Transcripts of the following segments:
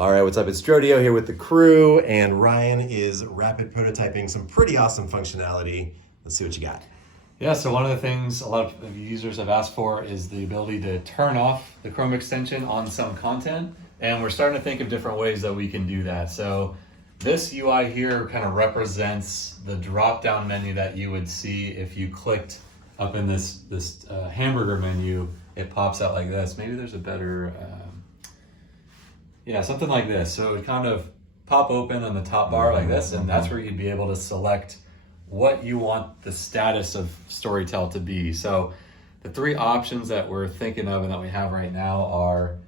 All right, what's up? It's Strodio here with the crew, and Ryan is rapid prototyping some pretty awesome functionality. Let's see what you got. Yeah, so one of the things a lot of users have asked for is the ability to turn off the Chrome extension on some content, and we're starting to think of different ways that we can do that. So this UI here kind of represents the drop-down menu that you would see if you clicked up in this hamburger menu. It pops out like this. Maybe there's a better, yeah, something like this. So it would kind of pop open on the top bar like this, and that's where you'd be able to select what you want the status of Storytell to be. So the three options that we're thinking of and that we have right now are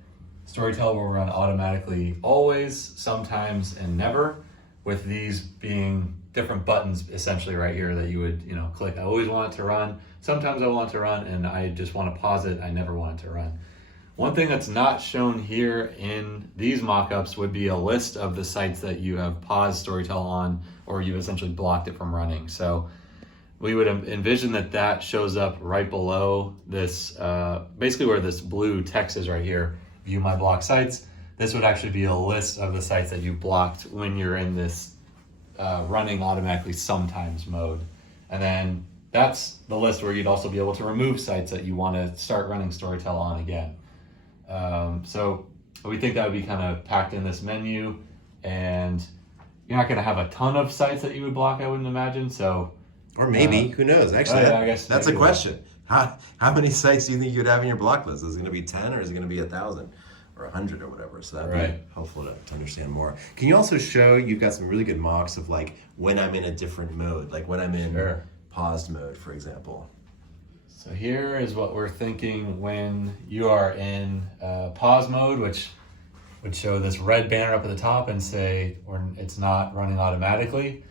Storytell will run automatically always, sometimes, and never, with these being different buttons essentially right here that you would click. I always want it to run, sometimes I want it to run, and I just want to pause it, I never want it to run. One thing that's not shown here in these mockups would be a list of the sites that you have paused Storytell on, or you've essentially blocked it from running. So we would envision that shows up right below this, basically where this blue text is right here, view my blocked sites. This would actually be a list of the sites that you blocked when you're in this running automatically sometimes mode. And then that's the list where you'd also be able to remove sites that you want to start running Storytell on again. So we think that would be kind of packed in this menu, and you're not going to have a ton of sites that you would block, I wouldn't imagine. So, or maybe, who knows? Actually, I guess that's a question. How many sites do you think you'd have in your block list? Is it going to be 10, or is it going to be 1,000 or 100 or whatever? So that'd be helpful to understand more. Can you also show, you've got some really good mocks of like when I'm in a different mode, like when I'm in paused mode, for example. So here is what we're thinking when you are in pause mode, which would show this red banner up at the top and say it's not running automatically.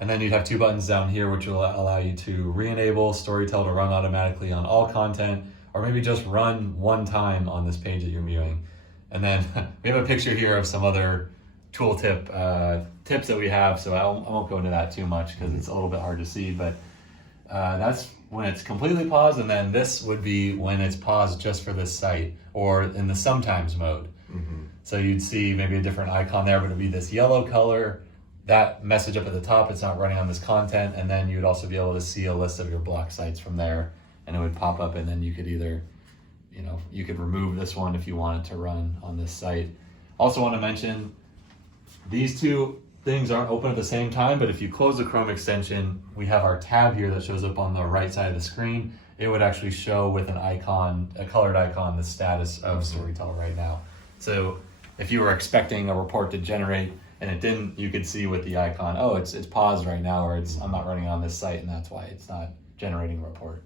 And then you'd have two buttons down here which will allow you to re-enable Storytell to run automatically on all content, or maybe just run one time on this page that you're viewing. And then we have a picture here of some other tooltip tips that we have, so I won't go into that too much because it's a little bit hard to see, but that's when it's completely paused, and then this would be when it's paused just for this site, or in the sometimes mode. Mm-hmm. So you'd see maybe a different icon there, but it'd be this yellow color, that message up at the top, it's not running on this content, and then you'd also be able to see a list of your blocked sites from there, and it would pop up, and then you could either, you could remove this one if you wanted to run on this site. Also want to mention, these two things aren't open at the same time, but if you close the Chrome extension, we have our tab here that shows up on the right side of the screen. It would actually show with an icon, a colored icon, the status of Storytell right now. So if you were expecting a report to generate and it didn't, you could see with the icon, oh, it's paused right now, or I'm not running on this site, and that's why it's not generating a report.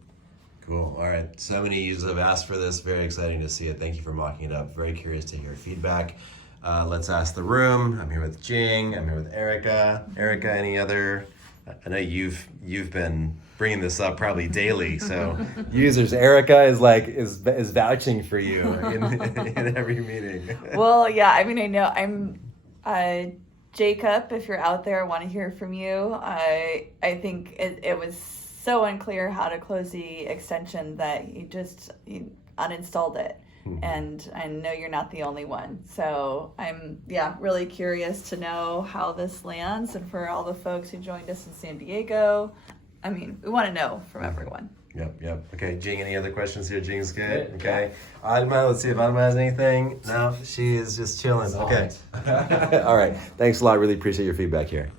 Cool. All right. So many users have asked for this. Very exciting to see it. Thank you for mocking it up. Very curious to hear feedback. Let's ask the room. I'm here with Jing. I'm here with Erica. Erica, any other? I know you've been bringing this up probably daily. So users, Erica is vouching for you in every meeting. Well, yeah. I mean, I know I'm Jacob. If you're out there, I want to hear from you. I think it was so unclear how to close the extension that you uninstalled it. And I know you're not the only one. So I'm really curious to know how this lands, and for all the folks who joined us in San Diego. I mean, we want to know from everyone. Yep. Okay, Jing, any other questions here? Jing's good. Okay. Adma, let's see if Adma has anything. No, she is just chilling. Okay. All right. Thanks a lot. Really appreciate your feedback here.